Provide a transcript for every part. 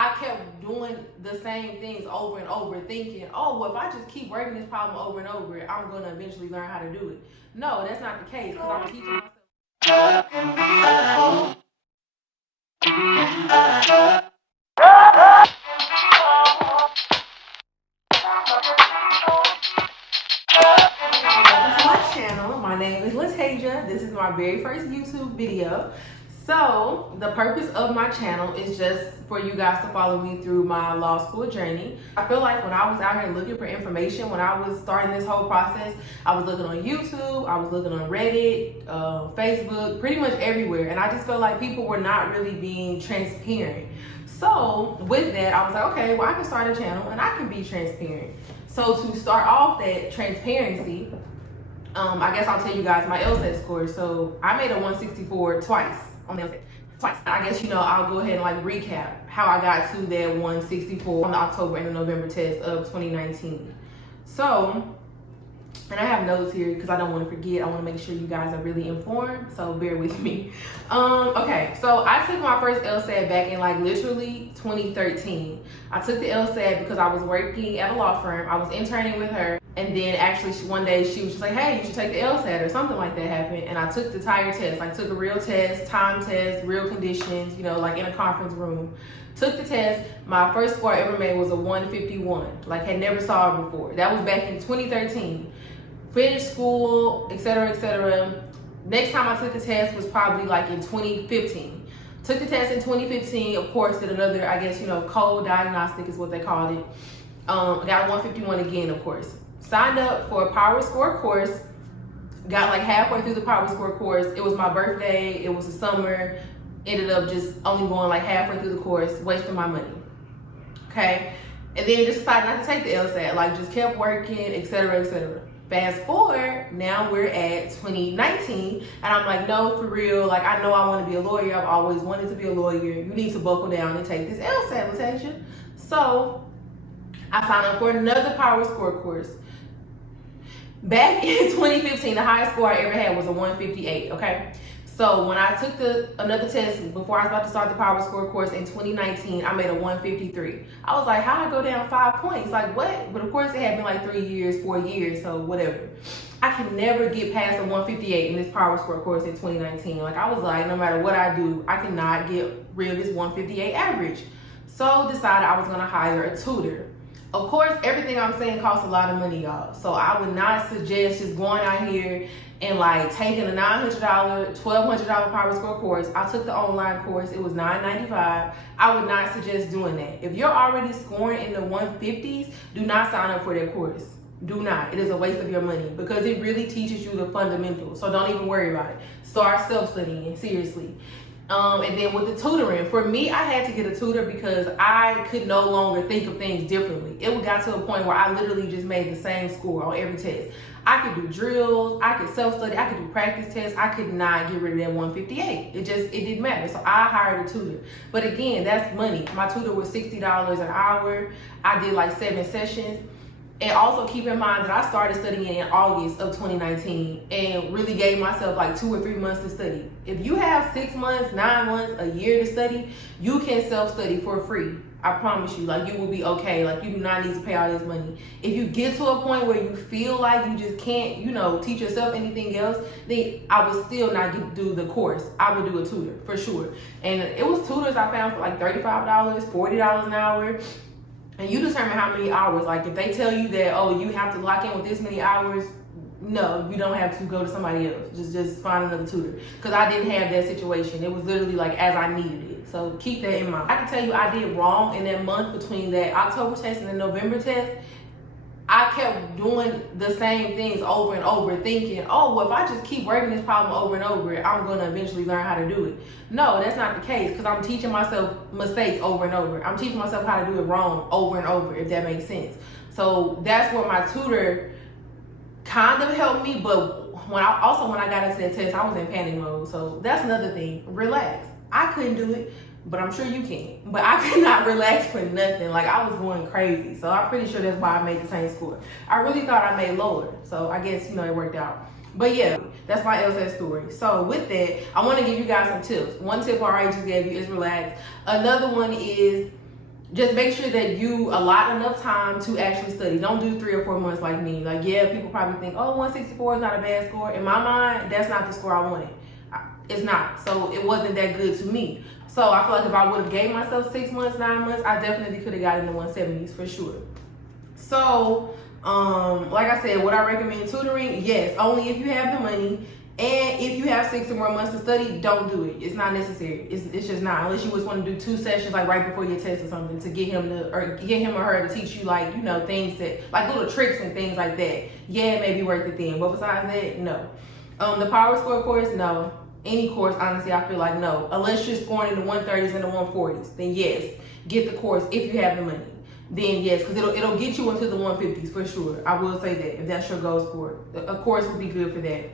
I kept doing the same things over and over, thinking, oh, well, if I just keep working this problem over and over, I'm going to eventually learn how to do it. No, that's not the case, because I'm teaching myself. Welcome to my channel. My name is Latasia. This is my very first YouTube video. So the purpose of my channel is just for you guys to follow me through my law school journey. I feel like when I was out here looking for information, when I was starting this whole process, I was looking on YouTube, I was looking on Reddit, Facebook, pretty much everywhere. And I just felt like people were not really being transparent. So with that, I was like, okay, well, I can start a channel and I can be transparent. So to start off that transparency, I guess I'll tell you guys my LSAT score. So I made a 164 twice on the LSAT. Twice. I guess, I'll go ahead and like recap how I got to that 164 on the October and the November test of 2019. So, and I have notes here because I don't want to forget. I want to make sure you guys are really informed, so bear with me. Okay, so I took my first LSAT back in like literally 2013. I took the LSAT because I was working at a law firm. I was interning with her, and then actually one day she was just like, hey, you should take the LSAT or something like that happened. And I took the entire test. I took a real test, time test, real conditions, like in a conference room. Took the test. My first score I ever made was a 151. Like had never saw it before. That was back in 2013. Finished school, etc., etc. Next time I took the test was probably like in 2015. Took the test in 2015, of course, did another, I guess, code diagnostic is what they called it. Got a 151 again, of course. Signed up for a Power Score course. Got like halfway through the Power Score course. It was my birthday, it was the summer. Ended up just only going like halfway through the course, wasting my money. Okay? And then just decided not to take the LSAT, like just kept working, etc., etc. Fast forward, now we're at 2019, and I'm like, no, for real, like I know I want to be a lawyer. I've always wanted to be a lawyer. You need to buckle down and take this LSAT, Latasia. So I signed up for another Power Score course. Back in 2015, the highest score I ever had was a 158, okay? So when I took another test before I was about to start the Power Score course in 2019, I made a 153. I was like, how'd I go down 5 points? Like what? But of course it had been like 3 years, 4 years, so whatever. I can never get past a 158 in this Power Score course in 2019. Like I was like, no matter what I do, I cannot get rid of this 158 average. So decided I was gonna hire a tutor. Of course, everything I'm saying costs a lot of money, y'all. So I would not suggest just going out here and like taking a $900, $1,200 Power Score course. I took the online course. It was $995. I would not suggest doing that. If you're already scoring in the 150s, do not sign up for that course. Do not. It is a waste of your money because it really teaches you the fundamentals. So don't even worry about it. Start self-studying, seriously. And then with the tutoring, for me, I had to get a tutor because I could no longer think of things differently. It got to a point where I literally just made the same score on every test. I could do drills, I could self-study, I could do practice tests. I could not get rid of that 158. It didn't matter. So I hired a tutor. But again, that's money. My tutor was $60 an hour. I did like 7 sessions. And also keep in mind that I started studying in August of 2019 and really gave myself like 2 or 3 months to study. If you have 6 months, 9 months, a year to study, you can self-study for free. I promise you, like you will be okay. Like you do not need to pay all this money. If you get to a point where you feel like you just can't, teach yourself anything else, then I would still not do the course. I would do a tutor for sure. And it was tutors I found for like $35, $40 an hour. And you determine how many hours. Like if they tell you that, oh, you have to lock in with this many hours, no, you don't have to go to somebody else. Just find another tutor. Because I didn't have that situation. It was literally like as I needed it. So keep that in mind. I can tell you I did wrong in that month between that October test and the November test. I kept doing the same things over and over, thinking, oh, well, if I just keep working this problem over and over, I'm going to eventually learn how to do it. No, that's not the case, because I'm teaching myself mistakes over and over. I'm teaching myself how to do it wrong over and over, if that makes sense. So that's where my tutor kind of helped me, but when I got into that test, I was in panic mode. So that's another thing. Relax. I couldn't do it, but I'm sure you can. But I could not relax for nothing. Like I was going crazy. So I'm pretty sure that's why I made the same score. I really thought I made lower. So I guess, it worked out. But yeah, that's my LSAT story. So with that, I want to give you guys some tips. One tip I already just gave you is relax. Another one is just make sure that you allot enough time to actually study. Don't do 3 or 4 months like me. Like, yeah, people probably think, oh, 164 is not a bad score. In my mind, that's not the score I wanted. It's not. So it wasn't that good to me. So I feel like if I would have gave myself 6 months, 9 months, I definitely could have got in the 170s for sure. So, like I said, would I recommend tutoring? Yes, only if you have the money. And if you have 6 or more months to study, don't do it. It's not necessary. It's just not, unless you just want to do 2 sessions like right before your test or something to get him or her to teach you, like, you know, things that, like little tricks and things like that. Yeah, it may be worth it then. But besides that, no. The Power Score course, no. Any course, honestly, I feel like no. Unless you're scoring in the 130s and the 140s, then yes, get the course if you have the money. Then yes, because it'll get you into the 150s for sure. I will say that if that's your goal score, a course would be good for that.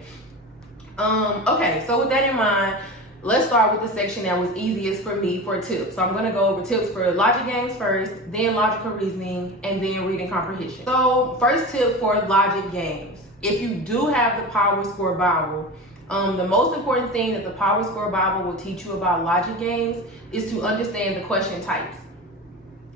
Okay, so with that in mind, let's start with the section that was easiest for me for tips. So I'm going to go over tips for logic games first, then logical reasoning, and then reading comprehension. So first tip for logic games. If you do have the Power Score Bible, the most important thing that the Power Score Bible will teach you about logic games is to understand the question types.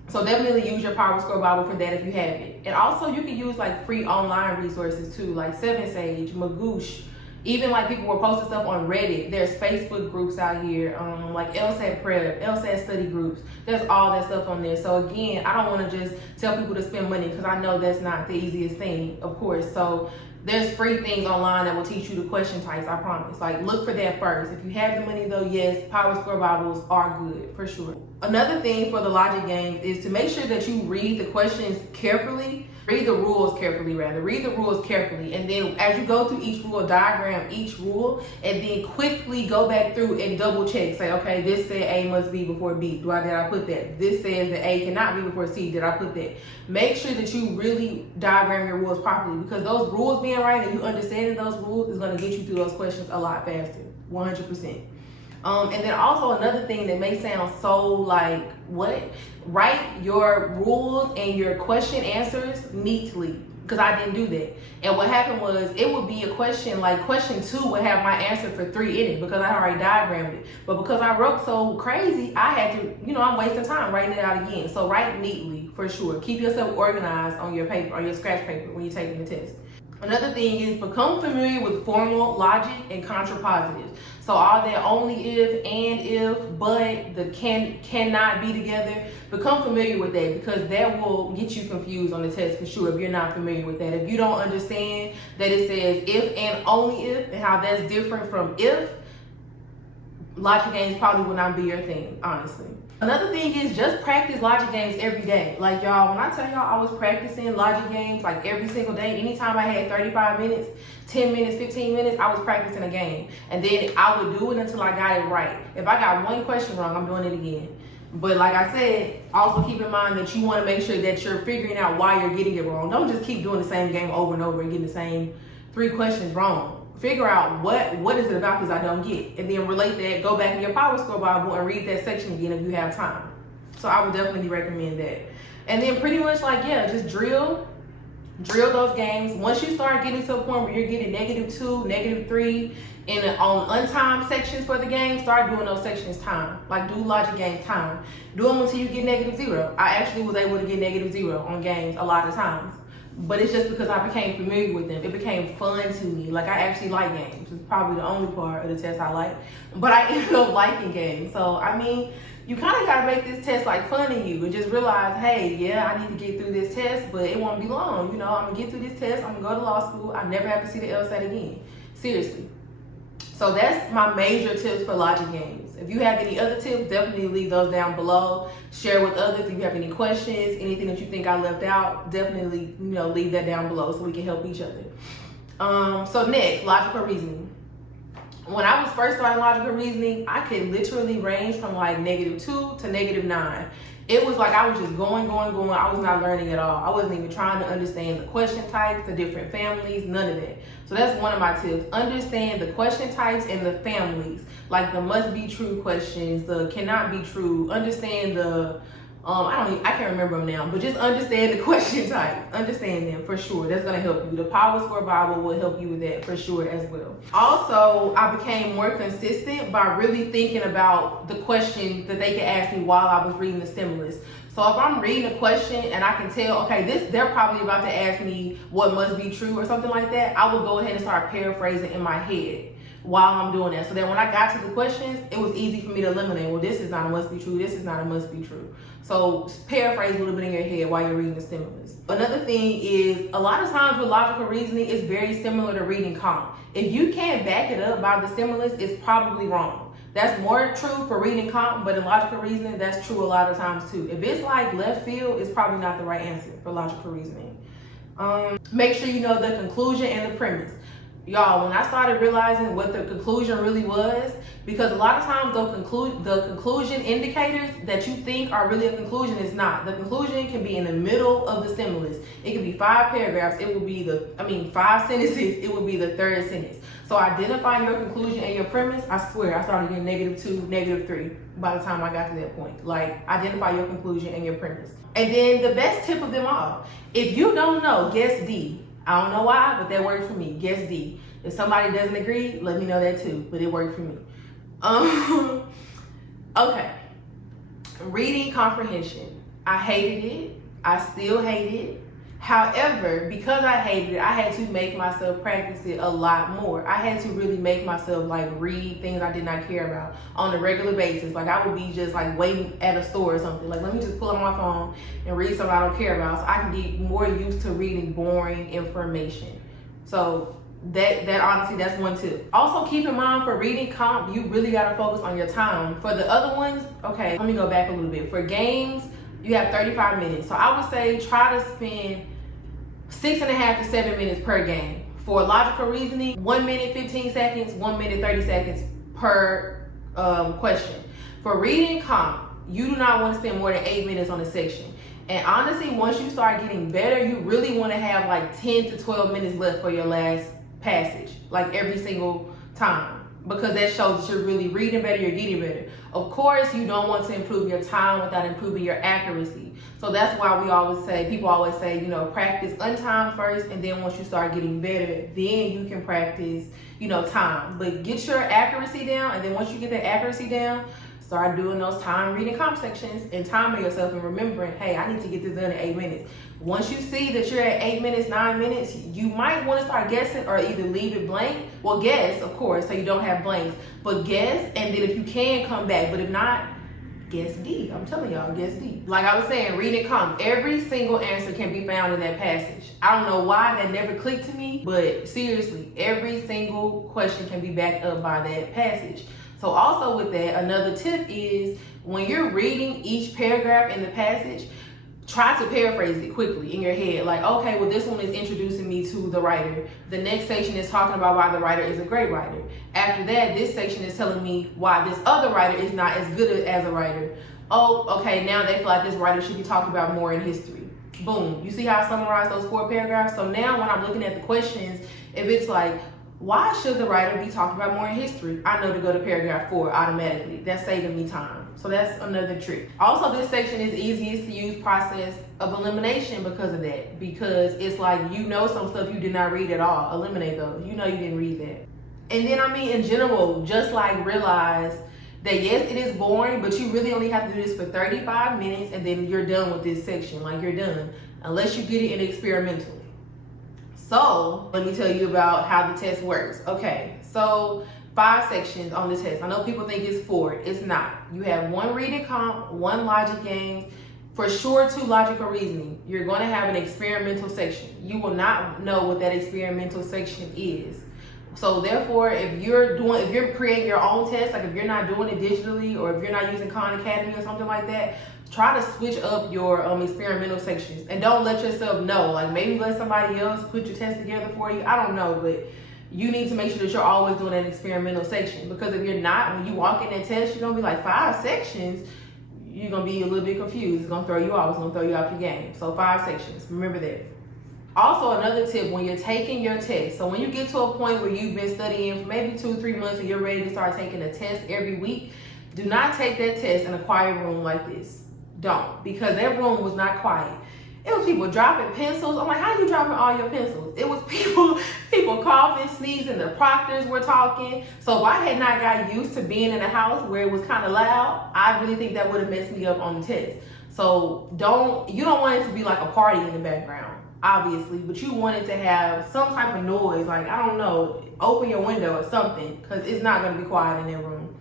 So definitely use your Power Score Bible for that if you have it. And also you can use like free online resources too, like 7 Sage, Magoosh. Even like people were posting stuff on Reddit. There's Facebook groups out here, like LSATPREP, LSAT study groups. There's all that stuff on there. So again, I don't want to just tell people to spend money because I know that's not the easiest thing, of course. So there's free things online that will teach you the question types, I promise. Like, look for that first. If you have the money though, yes, Power Score Bibles are good, for sure. Another thing for the logic games is to make sure that you read the questions carefully. Read the rules carefully, rather. Read the rules carefully. And then as you go through each rule, diagram each rule, and then quickly go back through and double check. Say, okay, this said A must be before B. Did I put that? This says that A cannot be before C. Did I put that? Make sure that you really diagram your rules properly, because those rules being right and you understanding those rules is going to get you through those questions a lot faster. 100%. And then also another thing that may sound so like, what? Write your rules and your question answers neatly, because I didn't do that. And what happened was, it would be a question, like question 2 would have my answer for 3 in it because I already diagrammed it. But because I wrote so crazy, I had to, you know, I'm wasting time writing it out again. So write neatly for sure. Keep yourself organized on your paper, on your scratch paper when you're taking the test. Another thing is become familiar with formal logic and contrapositives. So all that only if, and if, but, the cannot be together. Become familiar with that, because that will get you confused on the test for sure if you're not familiar with that. If you don't understand that it says if and only if and how that's different from if, logic games probably will not be your thing, honestly. Another thing is just practice logic games every day. Like y'all, when I tell y'all I was practicing logic games like every single day, anytime I had 35 minutes, 10 minutes, 15 minutes, I was practicing a game. And then I would do it until I got it right. If I got one question wrong, I'm doing it again. But like I said, also keep in mind that you want to make sure that you're figuring out why you're getting it wrong. Don't just keep doing the same game over and over and getting the same 3 questions wrong. Figure out what is it about this I don't get, and then relate that. Go back in your Power Score Bible and read that section again if you have time. So I would definitely recommend that. And then pretty much like, yeah, just drill those games. Once you start getting to a point where you're getting -2, -3 on untimed sections for the game, start doing those sections time. Like, do logic games time. Do them until you get -0. I actually was able to get -0 on games a lot of times. But it's just because I became familiar with them. It became fun to me. Like, I actually like games. It's probably the only part of the test I like. But I ended up liking games. So, I mean, you kind of got to make this test like fun to you and just realize, hey, yeah, I need to get through this test, but it won't be long. You know, I'm going to get through this test. I'm going to go to law school. I never have to see the LSAT again. Seriously. So that's my major tips for logic games. If you have any other tips, definitely leave those down below. Share with others. If you have any questions, anything that you think I left out, definitely, you know, leave that down below so we can help each other. So next, logical reasoning. When I was first starting logical reasoning, I could literally range from like -2 to -9. It was like I was just going. I was not learning at all. I wasn't even trying to understand the question types, the different families, none of that. So that's one of my tips. Understand the question types and the families, like the must be true questions, the cannot be true. Understand the I can't remember them now, but just understand the question type. Understand them for sure. That's gonna help you. The Power Score Bible will help you with that for sure as well. Also, I became more consistent by really thinking about the question that they could ask me while I was reading the stimulus. So if I'm reading a question and I can tell, okay, they're probably about to ask me what must be true or something like that, I will go ahead and start paraphrasing in my head while I'm doing that. So then when I got to the questions, it was easy for me to eliminate, well, this is not a must be true, this is not a must be true. So paraphrase a little bit in your head while you're reading the stimulus. Another thing is, a lot of times with logical reasoning, it's very similar to reading comp. If you can't back it up by the stimulus, it's probably wrong. That's more true for reading comp, but in logical reasoning, that's true a lot of times too. If it's like left field, it's probably not the right answer for logical reasoning. Make sure you know the conclusion and the premise. Y'all, when I started realizing what the conclusion really was, because a lot of times the conclusion indicators that you think are really a conclusion is not. The conclusion can be in the middle of the stimulus. It could be 5 paragraphs. It would be 5 sentences. It would be the third sentence. So identifying your conclusion and your premise, I swear I started getting -2, -3 by the time I got to that point. Like, identify your conclusion and your premise. And then the best tip of them all, if you don't know, guess D. I don't know why, but that worked for me. Guess D. If somebody doesn't agree, let me know that too, but it worked for me. Okay. Reading comprehension. I hated it. I still hate it. However, because I hated it, I had to make myself practice it a lot more. I had to really make myself like read things I did not care about on a regular basis. Like I would be just like waiting at a store or something. Like, let me just pull up my phone and read something I don't care about so I can get more used to reading boring information. So that honestly, that's one tip. Also keep in mind for reading comp, you really gotta focus on your time. For the other ones, okay, let me go back a little bit. For games, you have 35 minutes. So I would say try to spend 6.5 to 7 minutes per game. For logical reasoning, 1 minute, 15 seconds, 1 minute, 30 seconds per question. For reading comp, you do not want to spend more than 8 minutes on a section. And honestly, once you start getting better, you really want to have like 10 to 12 minutes left for your last passage, like every single time. Because that shows that you're really reading better, you're getting better. Of course, you don't want to improve your time without improving your accuracy. So that's why people always say, you know, practice untimed first, and then once you start getting better, then you can practice, you know, time. But get your accuracy down, and then once you get that accuracy down, start doing those time reading comp sections and timing yourself and remembering, hey, I need to get this done in 8 minutes. Once you see that you're at 8 minutes, 9 minutes, you might want to start guessing or either leave it blank. Well, guess, of course, so you don't have blanks. But guess, and then if you can, come back. But if not, guess D. I'm telling y'all, guess D. Like I was saying, reading comp, every single answer can be found in that passage. I don't know why that never clicked to me, but seriously, every single question can be backed up by that passage. So also with that, another tip is when you're reading each paragraph in the passage, try to paraphrase it quickly in your head. Like, okay, well, this one is introducing me to the writer. The next section is talking about why the writer is a great writer. After that, this section is telling me why this other writer is not as good as a writer. Oh, okay, now they feel like this writer should be talking about more in history. Boom. You see how I summarized those 4 paragraphs? So now when I'm looking at the questions, if it's like, why should the writer be talking about more in history? I know to go to paragraph 4 automatically. That's saving me time. So that's another trick. Also, this section is easiest to use process of elimination because of that. Because it's like, you know, some stuff you did not read at all. Eliminate those. You know you didn't read that. And then, I mean, in general, just like realize that yes, it is boring, but you really only have to do this for 35 minutes and then you're done with this section. Like, you're done. Unless you get it in experimental. So let me tell you about how the test works. Okay, so 5 sections on the test. I know people think it's 4. It's not. You have 1 reading comp, 1 logic game, for sure 2 logical reasoning. You're going to have an experimental section. You will not know what that experimental section is. So therefore, if you're creating your own test, like if you're not doing it digitally or if you're not using Khan Academy or something like that, try to switch up your experimental sections and don't let yourself know. Like maybe let somebody else put your test together for you. I don't know, but you need to make sure that you're always doing an experimental section, because if you're not, when you walk in that test, you're gonna be like 5 sections. You're gonna be a little bit confused. It's gonna throw you off. It's gonna throw you off your game. So 5 sections. Remember that. Also, another tip when you're taking your test. So when you get to a point where you've been studying for maybe 2-3 months and you're ready to start taking a test every week, do not take that test in a quiet room like this. Don't, because that room was not quiet. It was people dropping pencils. I'm like, how are you dropping all your pencils? It was people coughing, sneezing, the proctors were talking. So if I had not got used to being in a house where it was kind of loud, I really think that would have messed me up on the test. So you don't want it to be like a party in the background, obviously, but you want it to have some type of noise, like, I don't know, open your window or something, because it's not going to be quiet in that room.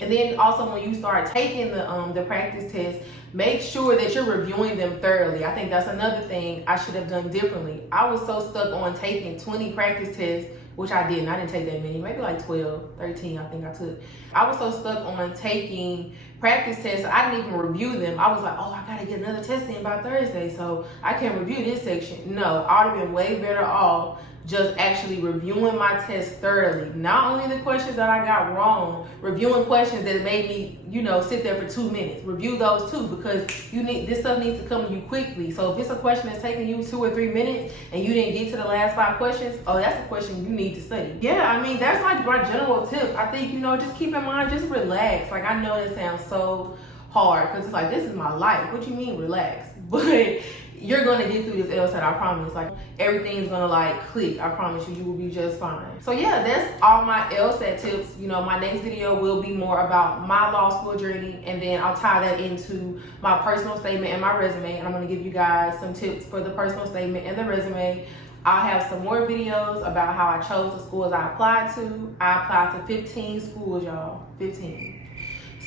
And then also when you start taking the practice test, make sure that you're reviewing them thoroughly. I think that's another thing I should have done differently. I was so stuck on taking 20 practice tests, which I didn't. I didn't take that many, maybe like 12, 13 I think I took. I was so stuck on taking practice tests, I didn't even review them. I was like, oh, I gotta get another test in by Thursday, so I can review this section. No, I would have been way better off just actually reviewing my test thoroughly. Not only the questions that I got wrong, reviewing questions that made me, sit there for 2 minutes. Review those too, because this stuff needs to come to you quickly. So if it's a question that's taking you 2 or 3 minutes and you didn't get to the last 5 questions, oh, that's a question you need to study. Yeah, I mean, that's like my general tip. I think, just keep in mind, just relax. Like, I know that sounds so hard, because it's like, this is my life. What you mean relax? But you're gonna get through this LSAT, I promise. Like, everything's gonna click. I promise you, you will be just fine. So yeah, that's all my LSAT tips. My next video will be more about my law school journey, and then I'll tie that into my personal statement and my resume, and I'm gonna give you guys some tips for the personal statement and the resume. I'll have some more videos about how I chose the schools I applied to. I applied to 15 schools, y'all, 15.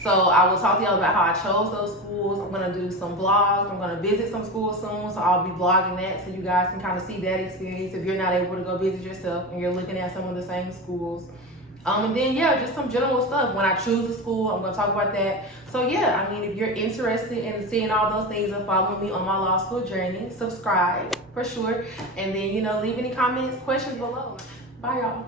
So I will talk to y'all about how I chose those schools. I'm gonna do some vlogs. I'm gonna visit some schools soon, so I'll be vlogging that so you guys can kind of see that experience if you're not able to go visit yourself and you're looking at some of the same schools. And then yeah, just some general stuff. When I choose a school, I'm gonna talk about that. So yeah, I mean, if you're interested in seeing all those things and following me on my law school journey, subscribe for sure. And then, leave any comments, questions below. Bye y'all.